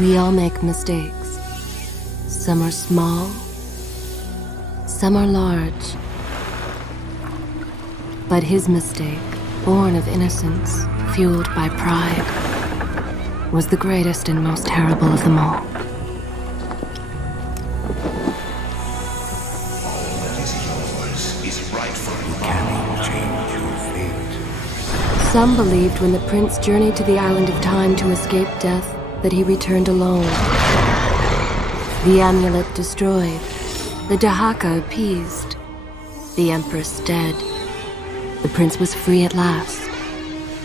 We all make mistakes. Some are small, some are large. But his mistake, born of innocence, fueled by pride, was the greatest and most terrible of them all. Some believed when the prince journeyed to the island of time to escape death that he returned alone. The amulet destroyed, the Dahaka appeased, the empress dead. The prince was free at last.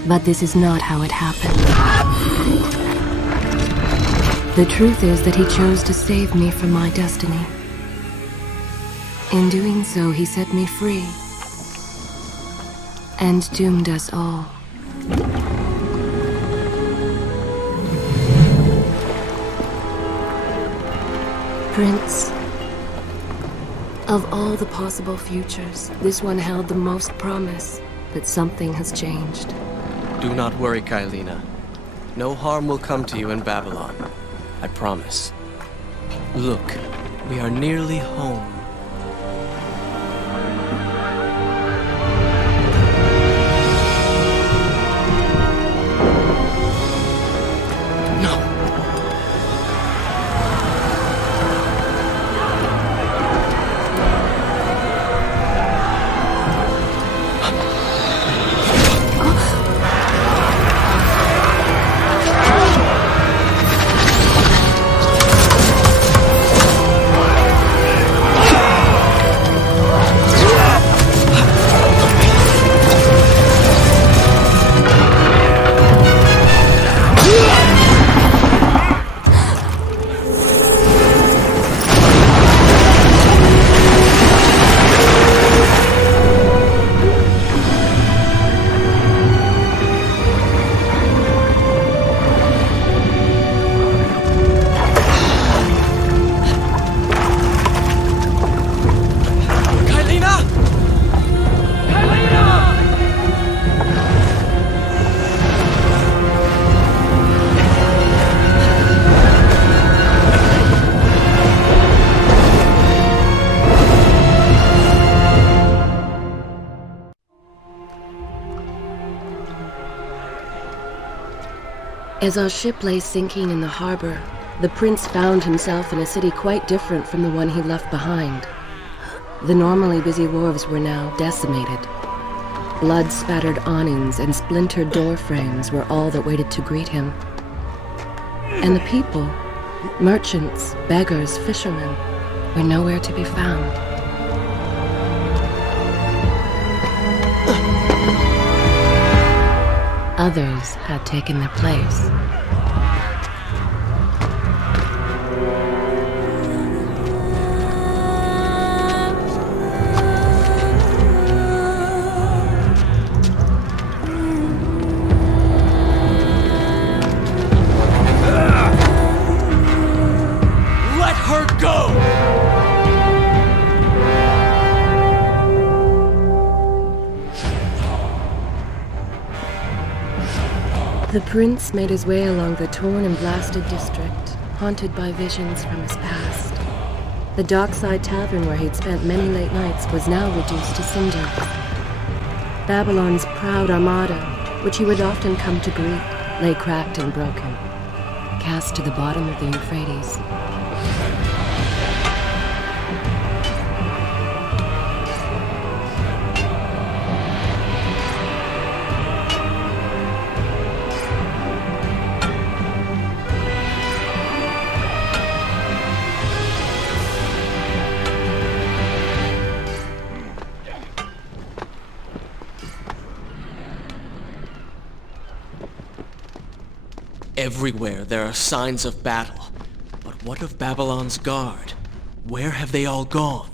But this is not how it happened. The truth is that he chose to save me from my destiny. In doing so, he set me free and doomed us all. Prince, of all the possible futures, this one held the most promise that something has changed. Do not worry, Kailina. No harm will come to you in Babylon. I promise. Look, we are nearly home. As our ship lay sinking in the harbor, the prince found himself in a city quite different from the one he left behind. The normally busy wharves were now decimated. Blood-spattered awnings and splintered door frames were all that waited to greet him. And the people, merchants, beggars, fishermen, were nowhere to be found. Others had taken their place. Let her go! The prince made his way along the torn and blasted district, haunted by visions from his past. The dockside tavern where he'd spent many late nights was now reduced to cinders. Babylon's proud armada, which he would often come to greet, lay cracked and broken, cast to the bottom of the Euphrates. Everywhere there are signs of battle. But what of Babylon's guard? Where have they all gone?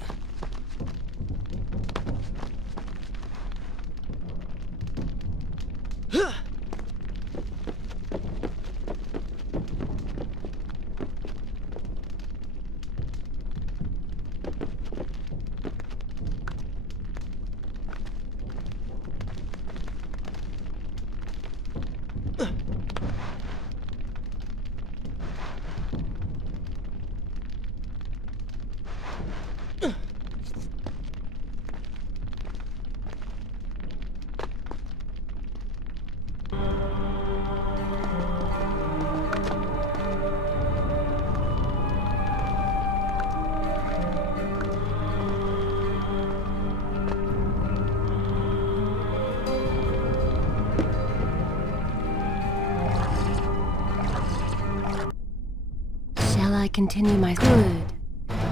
continue my... Good.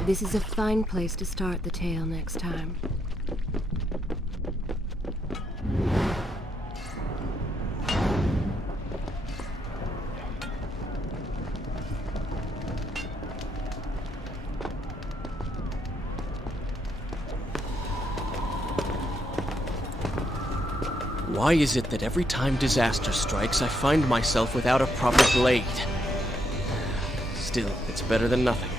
This is a fine place to start the tale next time. Why is it that every time disaster strikes, I find myself without a proper blade? Still, it's better than nothing.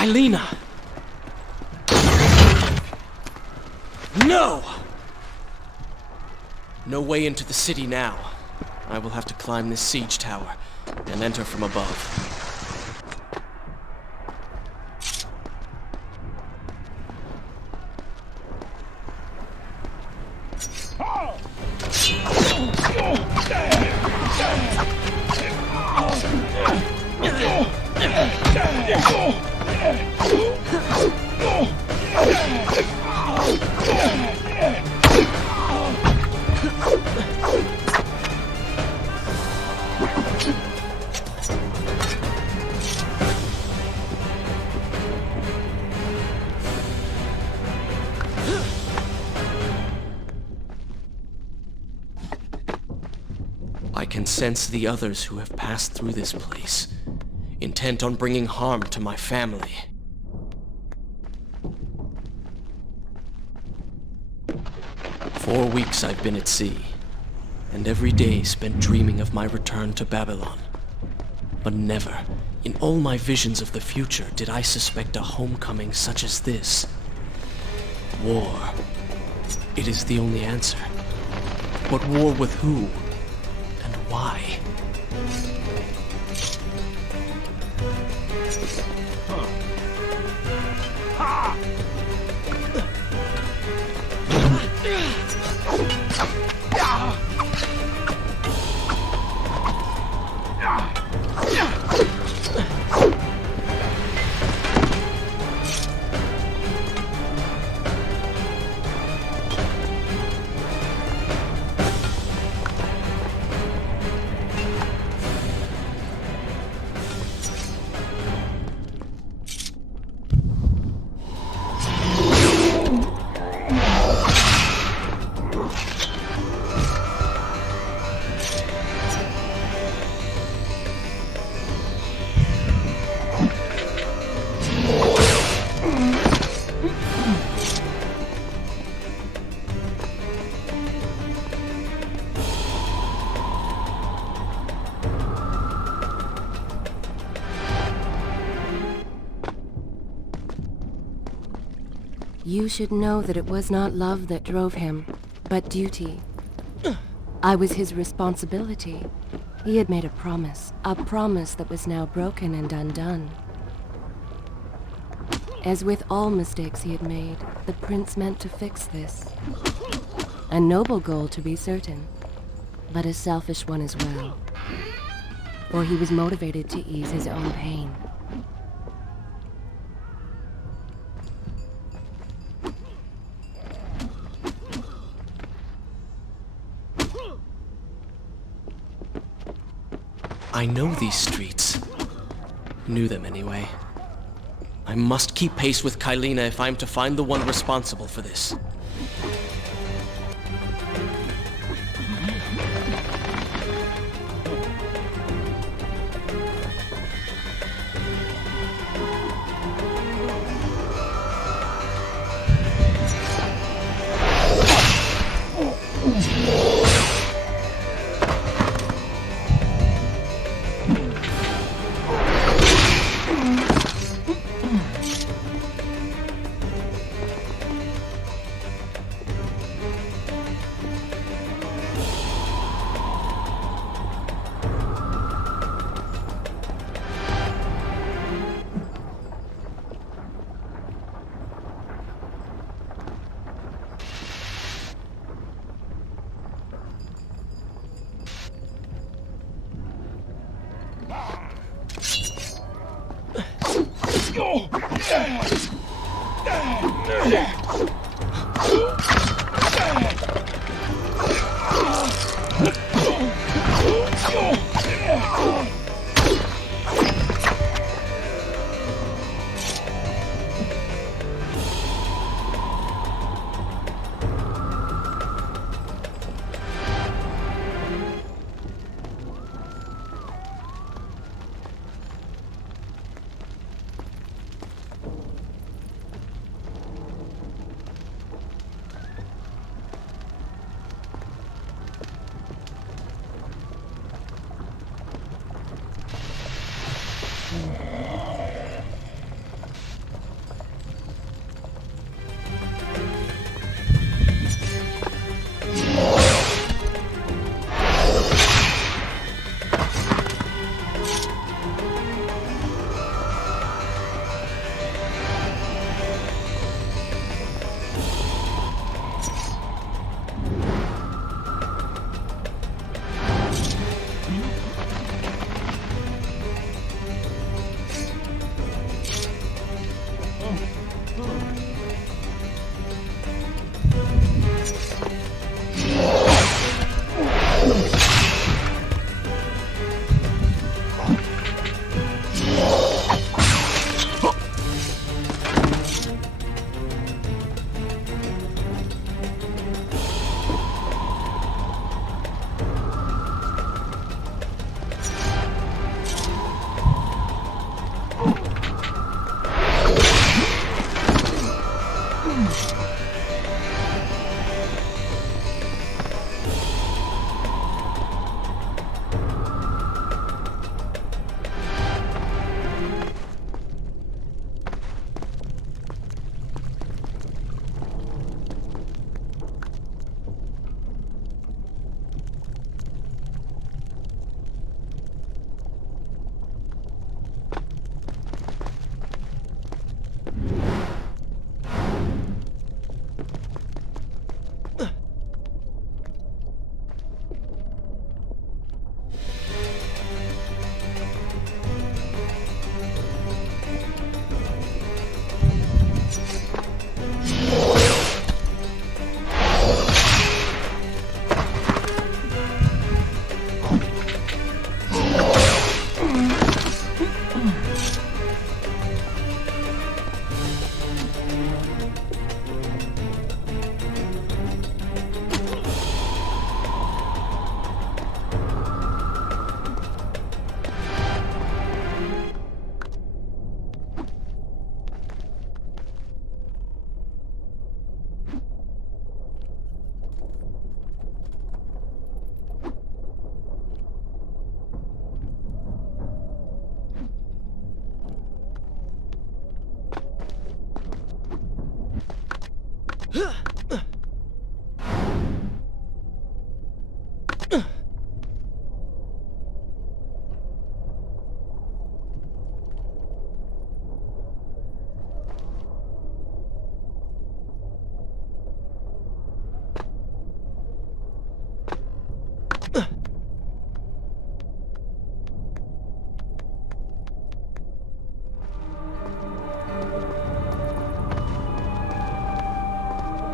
Kylina! No! No way into the city now. I will have to climb this siege tower and enter from above. I can sense the others who have passed through this place, intent on bringing harm to my family. For 4 weeks I've been at sea, and every day spent dreaming of my return to Babylon. But never, in all my visions of the future, did I suspect a homecoming such as this. War. It is the only answer. But war with who? And why? You should know that it was not love that drove him, but duty. I was his responsibility. He had made a promise that was now broken and undone. As with all mistakes he had made, the prince meant to fix this. A noble goal, to be certain, but a selfish one as well. For he was motivated to ease his own pain. I know these streets. Knew them anyway. I must keep pace with Kylina if I'm to find the one responsible for this.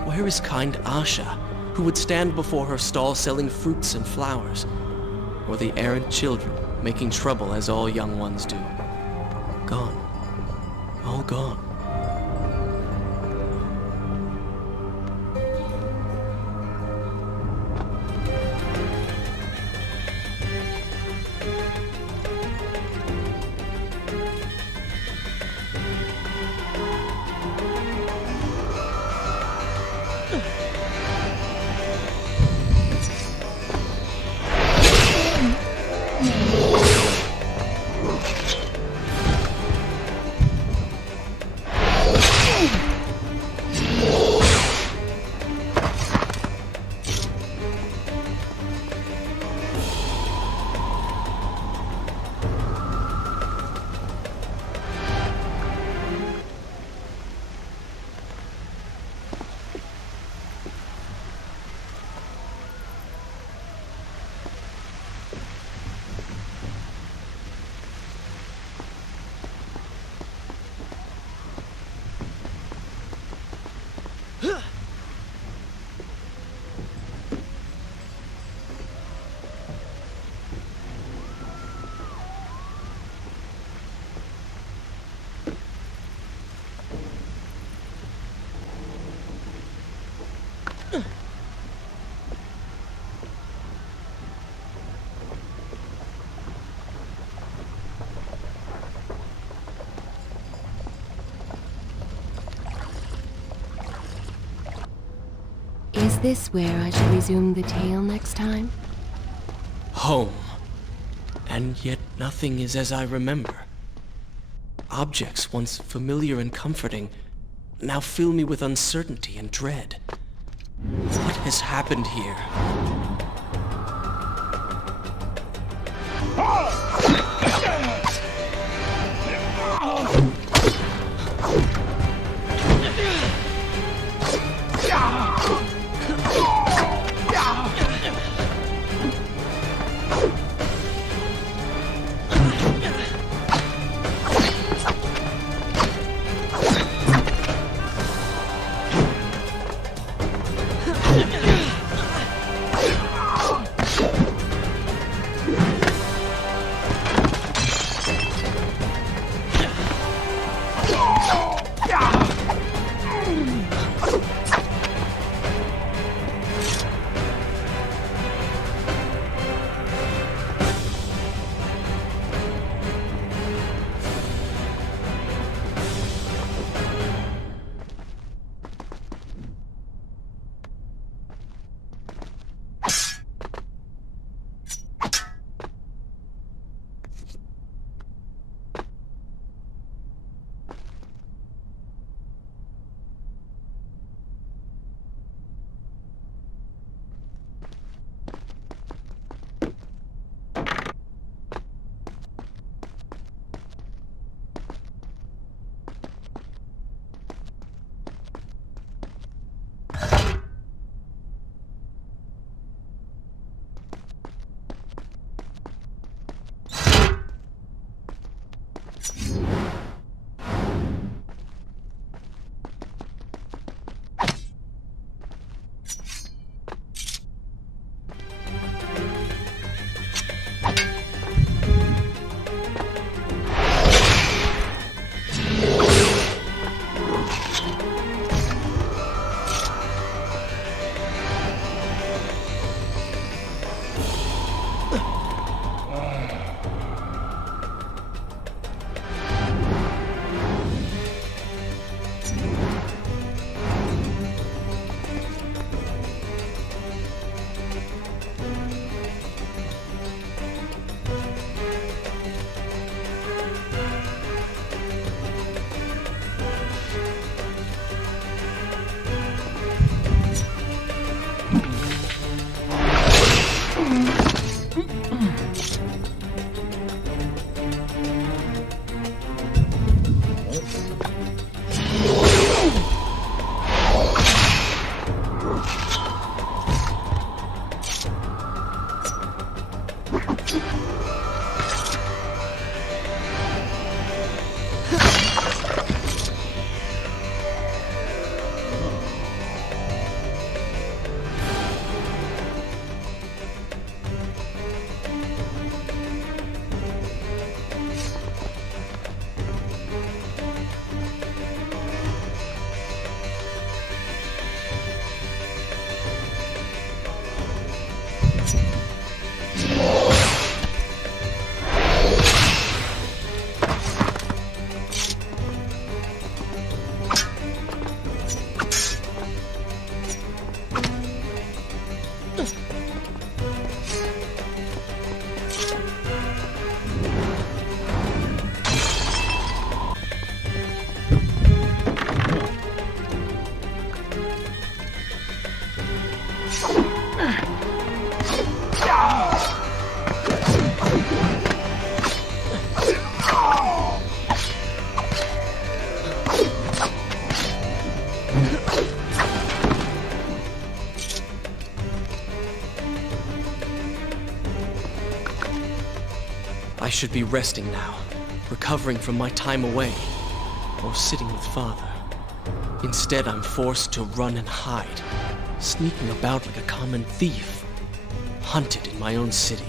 Where is kind Asha, who would stand before her stall selling fruits and flowers? Or the errant children, making trouble as all young ones do? Gone. All gone. Is this where I shall resume the tale next time? Home. And yet nothing is as I remember. Objects once familiar and comforting now fill me with uncertainty and dread. What has happened here? I should be resting now, recovering from my time away, or sitting with Father. Instead, I'm forced to run and hide, sneaking about like a common thief, hunted in my own city.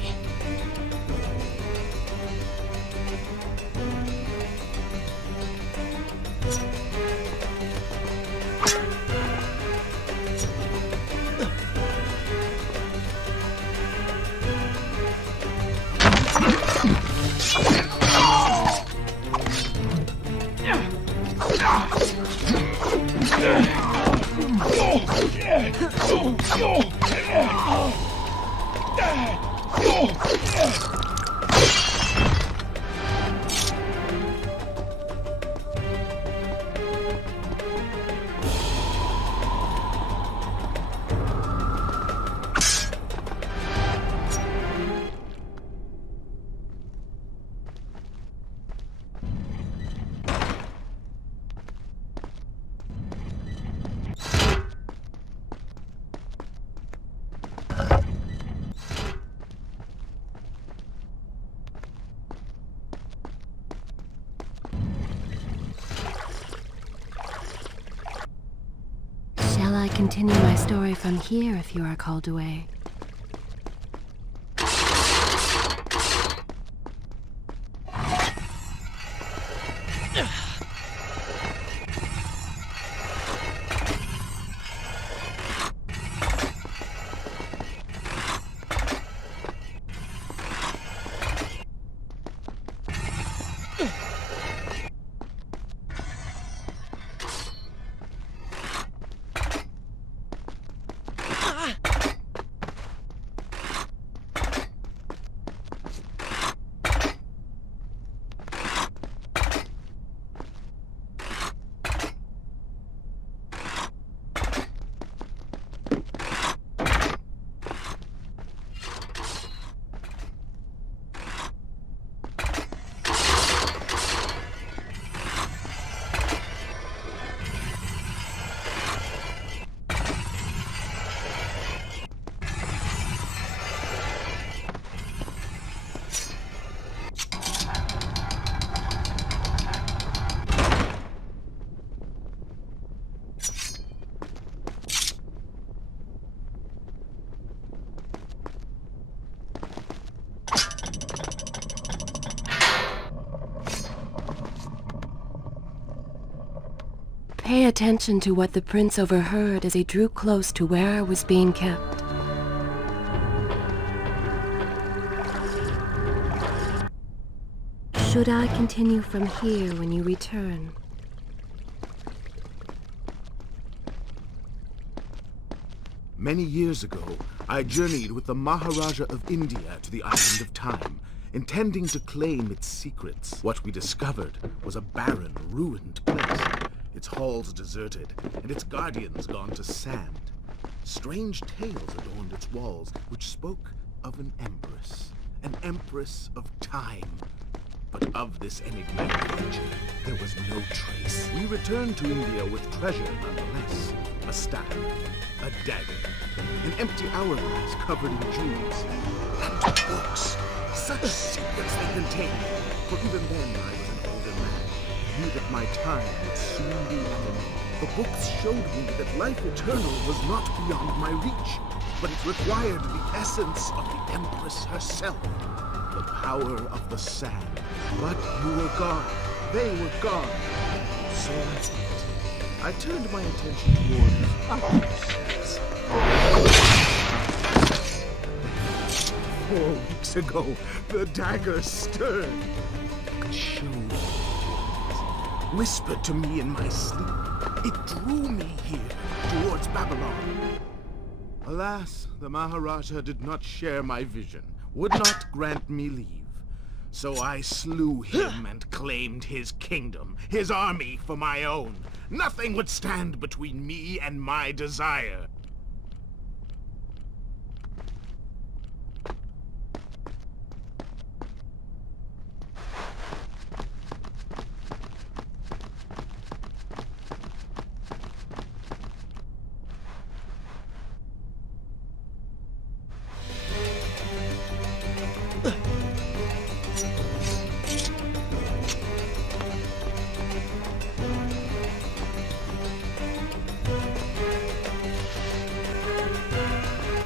Shall I continue my story from here if you are called away? Pay attention to what the prince overheard as he drew close to where I was being kept. Should I continue from here when you return? Many years ago, I journeyed with the Maharaja of India to the island of Time, intending to claim its secrets. What we discovered was a barren, ruined place. Its halls deserted, and its guardians gone to sand. Strange tales adorned its walls, which spoke of an empress of time. But of this enigmatic legend, there was no trace. We returned to India with treasure nonetheless. A staff, a dagger, an empty hourglass covered in jewels, and books. Such secrets they contained. For even then I was an older man, knew that my time would soon be ended. The books showed me that life eternal was not beyond my reach, but it required the essence of the Empress herself, the power of the sand. But you were gone. They were gone. So I turned my attention towards others. 4 weeks ago, the dagger stirred. It showed, whispered to me in my sleep. It drew me here, towards Babylon. Alas, the Maharaja did not share my vision, would not grant me leave. So I slew him and claimed his kingdom, his army for my own. Nothing would stand between me and my desire.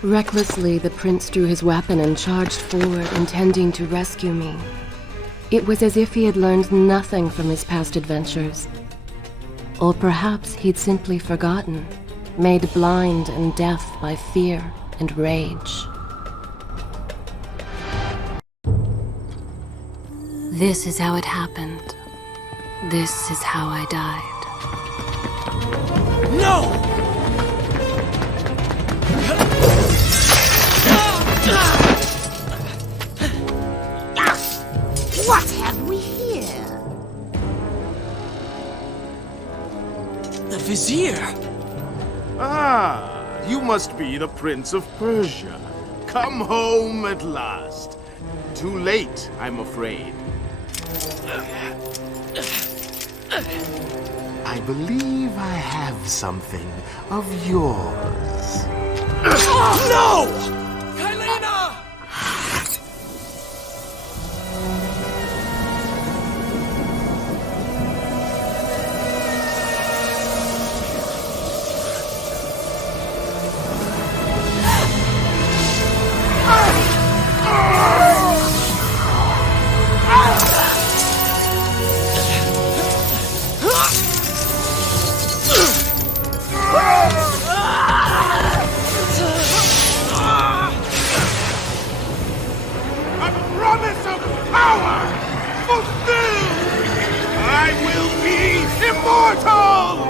Recklessly, the prince drew his weapon and charged forward, intending to rescue me. It was as if he had learned nothing from his past adventures. Or perhaps he'd simply forgotten, made blind and deaf by fear and rage. This is how it happened. This is how I died. No! What have we here? The Vizier! Ah, you must be the Prince of Persia. Come home at last. Too late, I'm afraid. I believe I have something of yours. No! Kylena! Promise of power fulfilled! I will be immortal!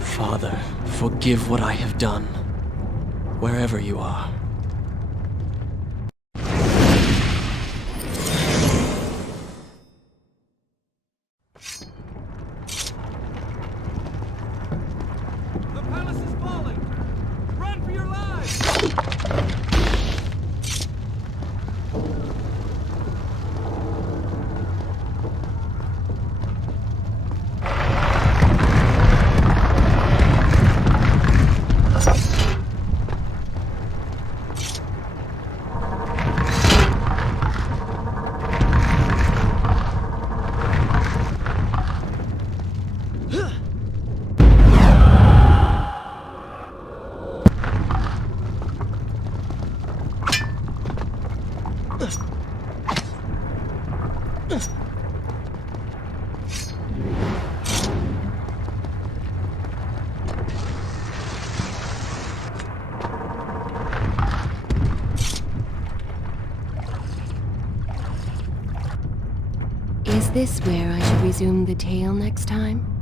Father, forgive what I have done, wherever you are. The palace is falling! Run for your lives! Is this where I should resume the tale next time?